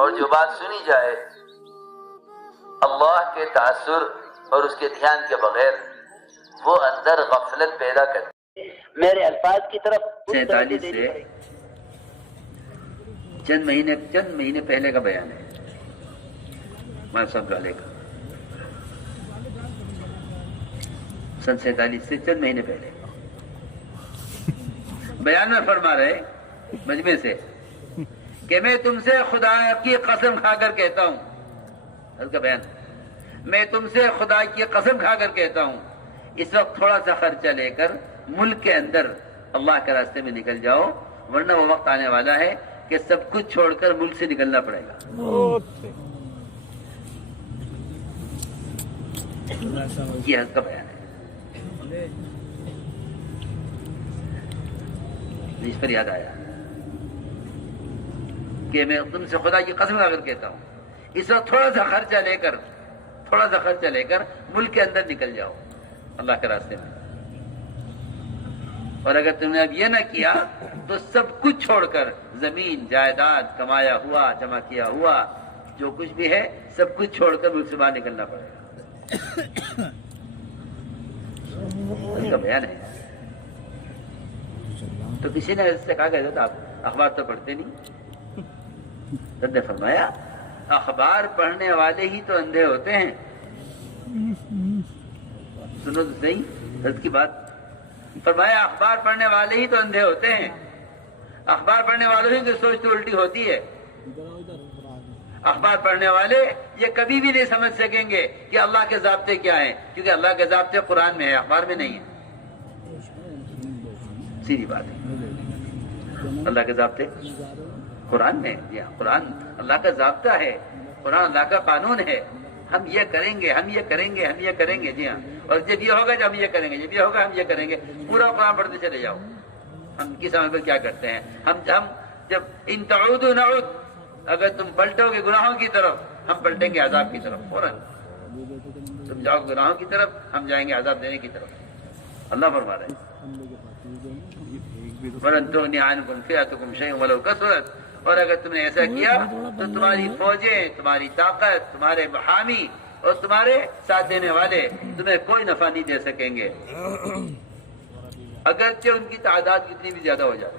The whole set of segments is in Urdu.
اور جو بات سنی جائے اللہ کے تاثر اور اس کے دھیان کے بغیر وہ اندر غفلت پیدا کرتی ہے۔ میرے الفاظ کی طرف 47 سے چند مہینے پہلے کا بیان ہے صاحب والے کا، سن 47 سے چند مہینے پہلے بیان میں فرما رہے مجمع سے کہ میں تم سے خدا کی قسم کھا کر کہتا ہوں، اس کا بیان، میں تم سے خدا کی قسم کھا کر کہتا ہوں اس وقت تھوڑا سا خرچہ لے کر ملک کے اندر اللہ کے راستے میں نکل جاؤ، ورنہ وہ وقت آنے والا ہے کہ سب کچھ چھوڑ کر ملک سے نکلنا پڑے گا۔ یہ اس کا بیان ہے، اس پر یاد آیا کہ میں تم سے خدا کی قسم کھا کر کہتا ہوں اس وقت تھوڑا سا خرچہ لے کر ملک کے اندر نکل جاؤ اللہ کے راستے میں، اور اگر تم نے اب یہ نہ کیا تو سب کچھ چھوڑ کر زمین جائیداد کمایا ہوا جمع کیا ہوا جو کچھ بھی ہے سب کچھ چھوڑ کر ملک سے باہر نکلنا پڑے گا۔ اس کا بیان ہے۔ تو کسی نے اس سے کہا کہ آپ اخبار تو پڑھتے نہیں، رب نے فرمایا اخبار پڑھنے والے ہی تو اندھے ہوتے ہیں۔ سنو تو صحیح رب کی بات، فرمایا اخبار پڑھنے والے ہی تو اندھے ہوتے ہیں، اخبار پڑھنے والوں ہی کی سوچ تو الٹی ہوتی ہے۔ اخبار پڑھنے والے یہ کبھی بھی نہیں سمجھ سکیں گے کہ اللہ کے ضابطے کیا ہیں، کیونکہ اللہ کے ضابطے قرآن میں ہے، اخبار میں نہیں ہے۔ سیدھی بات ہے، اللہ کے ضابطے قرآن میں ہے۔ جی ہاں، قرآن اللہ کا ضابطہ ہے، قرآن اللہ کا قانون ہے، ہم یہ کریں گے، ہم یہ کریں گے، ہم یہ کریں گے۔ جی ہاں، اور جب یہ ہوگا جب ہم یہ کریں گے، جب یہ ہوگا ہم یہ کریں گے۔ پورا قرآن پڑھتے چلے جاؤ، ہم کس عمل پر کیا کرتے ہیں۔ ہم جب ان تعودوا نعود، اگر تم پلٹو گے گناہوں کی طرف ہم پلٹیں گے عذاب کی طرف، فوراً تم جاؤ گناہوں کی طرف ہم جائیں گے عذاب دینے کی طرف۔ اللہ فرما رہا ہے وَلَن تُغْنِيَ عَنْكُمْ فِئَتُكُمْ شَيْئٌ وَلَوْ كَثُرَتْ، اور اگر تم نے ایسا کیا تو تمہاری فوجیں، تمہاری طاقت، تمہارے حامی اور تمہارے ساتھ دینے والے تمہیں کوئی نفع نہیں دے سکیں گے، اگرچہ ان کی تعداد کتنی بھی زیادہ ہو جائے۔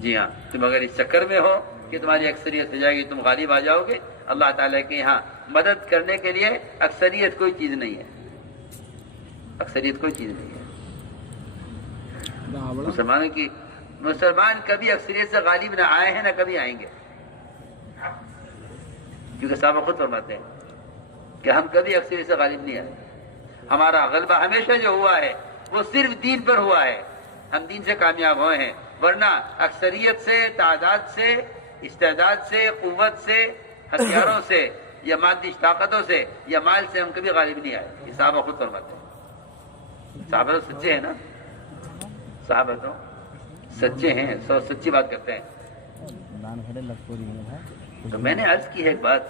جی ہاں، تم اگر اس چکر میں ہو کہ تمہاری اکثریت ہو جائے گی، تم غالب آ جاؤ گے، اللہ تعالیٰ کے یہاں مدد کرنے کے لیے اکثریت کوئی چیز نہیں ہے، اکثریت کوئی چیز نہیں ہے۔ مسلمان کبھی اکثریت سے غالب نہ آئے ہیں نہ کبھی آئیں گے، کیونکہ صحابہ خود فرماتے ہیں کہ ہم کبھی اکثریت سے غالب نہیں آئے، ہمارا غلبہ ہمیشہ جو ہوا ہے وہ صرف دین پر ہوا ہے، ہم دین سے کامیاب ہوئے ہیں، ورنہ اکثریت سے، تعداد سے، استعداد سے، قوت سے، ہتھیاروں سے یا مادی طاقتوں سے یا مال سے ہم کبھی غالب نہیں آئے۔ یہ صحابہ خود فرماتے ہیں، صحابہ تو سچے ہیں نا، صحابہ تو سچے ہیں، سو سچی بات کرتے ہیں۔ تو میں نے عرض کی ہے ایک بات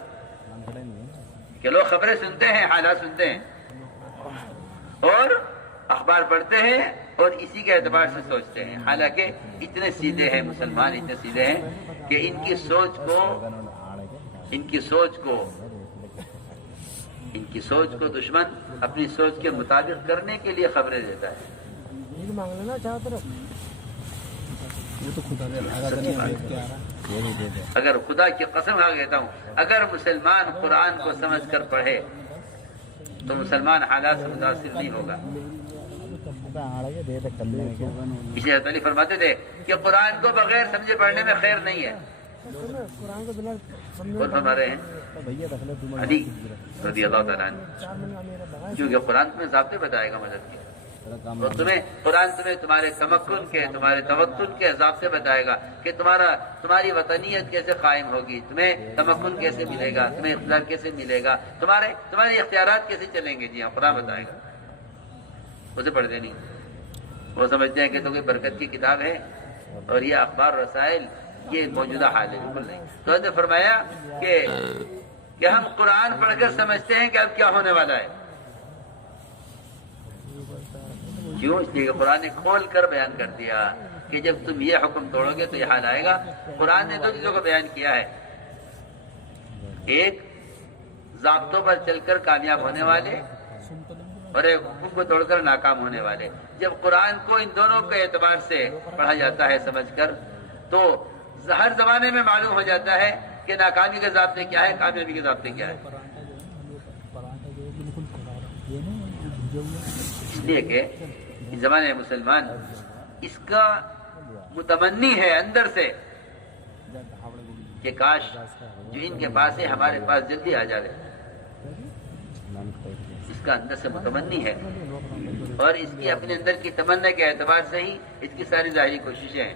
کہ لوگ خبریں سنتے ہیں، حالات سنتے ہیں اور اخبار پڑھتے ہیں اور اسی کے اعتبار سے سوچتے ہیں، حالانکہ اتنے سیدھے ہیں مسلمان، اتنے سیدھے ہیں کہ ان کی سوچ کو دشمن اپنی سوچ کے مطابق کرنے کے لیے خبریں دیتا ہے۔ اگر خدا کی قسم کھا کہتا ہوں، اگر مسلمان قرآن کو سمجھ کر پڑھے تو مسلمان حالات سے متاثر نہیں ہوگا۔ اسی حضرت علی فرماتے تھے کہ قرآن کو بغیر سمجھے پڑھنے میں خیر نہیں ہے۔ کون فرما رہے ہیں؟ علی رضی اللہ تعالیٰ عنہ، کیونکہ قرآن تمہیں ضابطے بتائے گا مدد کے، اور قرآن تمہیں تمہارے تمکن کے، تمہارے توکل کے ضابطے بتائے گا کہ تمہاری وطنیت کیسے قائم ہوگی، تمہیں تمکن کیسے ملے گا، تمہیں اقتدار کیسے ملے گا، تمہارے اختیارات کیسے چلیں گے۔ جی ہاں، قرآن بتائے گا، اسے پڑھتے نہیں، وہ سمجھتے ہیں کہ تو کوئی برکت کی کتاب ہے اور یہ اخبار رسائل یہ موجودہ حال ہے، بالکل نہیں۔ تو حضرت نے فرمایا کہ ہم قرآن پڑھ کر سمجھتے ہیں کہ اب کیا ہونے والا ہے۔ کیوں؟ اس لیے کہ قرآن نے کھول کر بیان کر دیا کہ جب تم یہ حکم توڑو گے تو یہ حال آئے گا۔ قرآن نے دو چیزوں کو بیان کیا ہے، ایک ضابطوں پر چل کر کامیاب ہونے والے اور ایک حکم کو توڑ کر ناکام ہونے والے۔ جب قرآن کو ان دونوں کے اعتبار سے پڑھا جاتا ہے سمجھ کر، تو ہر زمانے میں معلوم ہو جاتا ہے کہ ناکامی کے ضابطے کیا ہے، کامیابی کے ضابطے کیا ہے۔ اس لیے کہ اس زمانے میں مسلمان اس کا متمنی ہے اندر سے کہ کاش جو ان کے پاس ہے ہمارے پاس جلدی آ جائے، اس کا اندر سے متمنی ہے، اور اس کی اپنے اندر کی تمنا کے اعتبار سے ہی اس کی ساری ظاہری کوششیں ہیں۔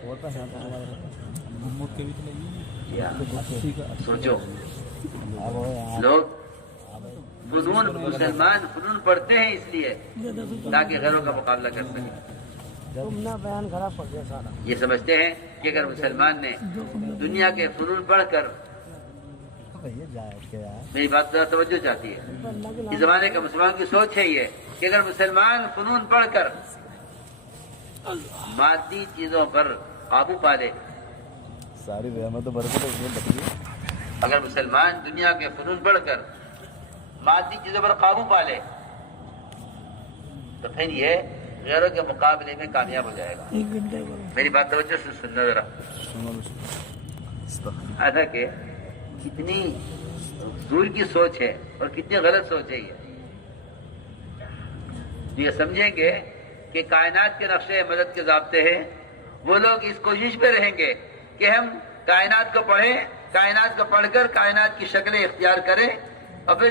سوچو، لوگ فنون، مسلمان فنون پڑھتے ہیں اس لیے تاکہ غیروں کا مقابلہ کر سکیں۔ یہ سمجھتے ہیں کہ اگر مسلمان نے دنیا کے فنون پڑھ کر، میری بات ذرا توجہ چاہتی ہے، اس زمانے کا مسلمان کی سوچ ہے یہ کہ اگر مسلمان فنون پڑھ کر مادی چیزوں پر قابو پالے، اگر مسلمان دنیا کے فنون پڑھ کر مادی چیزوں پر قابو پالے تو پھر یہ غیروں کے مقابلے میں کامیاب ہو جائے گا۔ میری بات توجہ سے سننا ذرا، ایسا کہ کتنی دور کی سوچ ہے اور کتنی غلط سوچ ہے یہ سمجھیں گے کہ کائنات کے نقشے مدد کے ضابطے ہیں، وہ لوگ اس کوشش پہ رہیں گے کہ ہم کائنات کو پڑھیں، کائنات کو پڑھ کر کائنات کی شکلیں اختیار کریں اور پھر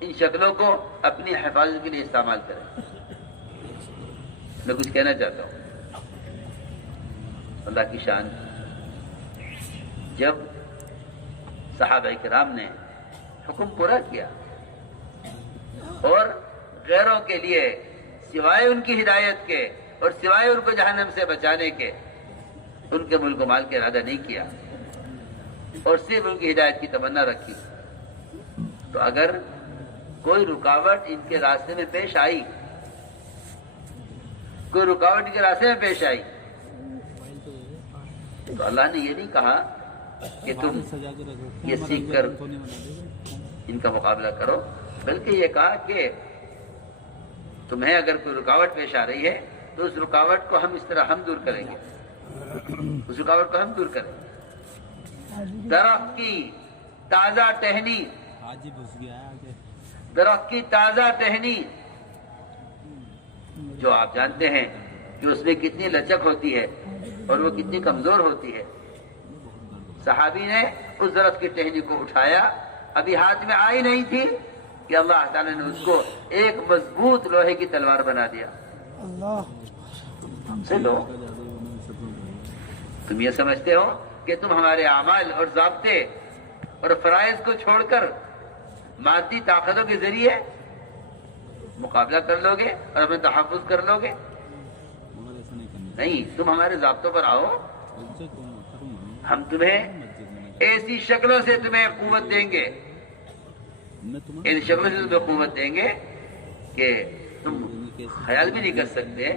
ان شکلوں کو اپنی حفاظت کے لیے استعمال کریں۔ میں کچھ کہنا چاہتا ہوں، اللہ کی شان، جب صحابہ کرام نے حکم پورا کیا اور غیروں کے لیے سوائے ان کی ہدایت کے اور سوائے ان کو جہنم سے بچانے کے ان کے ملک و مال کا ارادہ نہیں کیا اور صرف ان کی ہدایت کی تمنا رکھی، تو اگر کوئی رکاوٹ ان کے راستے میں پیش آئی، کوئی رکاوٹ ان کے راستے میں پیش آئی، تو اللہ نے یہ نہیں کہا کہ تم یہ سیکھ کر ان کا مقابلہ کرو، بلکہ یہ کہا کہ تمہیں اگر کوئی رکاوٹ پیش آ رہی ہے تو اس رکاوٹ کو ہم اس طرح ہم دور کریں گے، اس رکاوٹ کو ہم دور کریں گے۔ درخت کی تازہ ٹہنی، درخت کی تازہ ٹہنی جو آپ جانتے ہیں کہ اس میں کتنی لچک ہوتی ہے اور وہ کتنی کمزور ہوتی ہے، صحابی نے اس درخت کی ٹہنی کو اٹھایا، ابھی ہاتھ میں آئی نہیں تھی کہ اللہ تعالیٰ نے اس کو ایک مضبوط لوہے کی تلوار بنا دیا۔ سے لو، تم یہ سمجھتے ہو کہ تم ہمارے اعمال اور ضابطے اور فرائض کو چھوڑ کر مادی طاقتوں کے ذریعے مقابلہ کر لو گے اور ہمیں تحفظ کر لو گے؟ نہیں، تم ہمارے ضابطوں پر آؤ، ہم تمہیں ایسی شکلوں سے تمہیں قوت دیں گے، ایسی شکلوں سے تمہیں قوت دیں گے کہ تم خیال بھی نہیں کر سکتے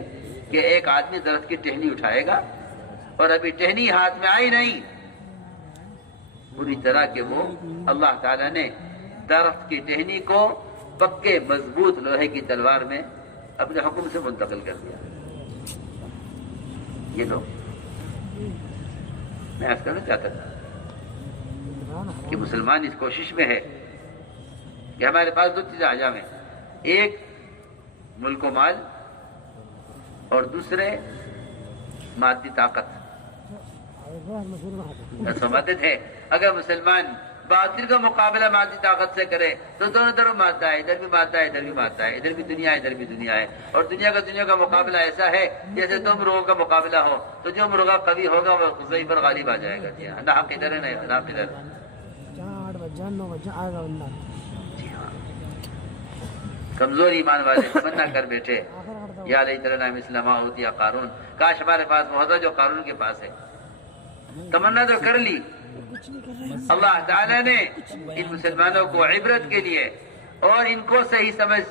کہ ایک آدمی درخت کی ٹہنی اٹھائے گا اور ابھی ٹہنی ہاتھ میں آئی نہیں، پوری طرح کہ وہ اللہ تعالیٰ نے درخت کی ٹہنی کو پکے مضبوط لوہے کی تلوار میں اپنے حکم سے منتقل کر دیا۔ یہ لو، میں عرض کرنا چاہتا تھا کہ مسلمان اس کوشش میں ہے کہ ہمارے پاس دو چیزیں آ جائیں، ایک ملک و مال اور دوسرے مادی طاقت۔ سمجھتے ہے اگر مسلمان باطل کا مقابلہ مادی طاقت سے کرے تو دونوں طرف مادہ ہے، ادھر بھی مادہ ہے، ادھر بھی مادہ ہے، ادھر بھی دنیا ہے، ادھر بھی دنیا ہے، اور دنیا کا مقابلہ ایسا ہے جیسے دو مرغوں کا مقابلہ ہو، تو جو مرغہ قوی ہوگا وہ ضعیف پر غالب آ جائے گا۔ نہ حق ادھر ہے نہ حق ادھر۔ کمزور ایمان والے تمنا کر بیٹھے، یا لیتنا مثل ما اوتی قارون، کاش ہمارے پاس وہ ہوتا جو قارون کے پاس ہے۔ تمنا تو کر لی، اللہ تعالیٰ نے ان مسلمانوں کو عبرت کے لیے اور ان کو صحیح سمجھ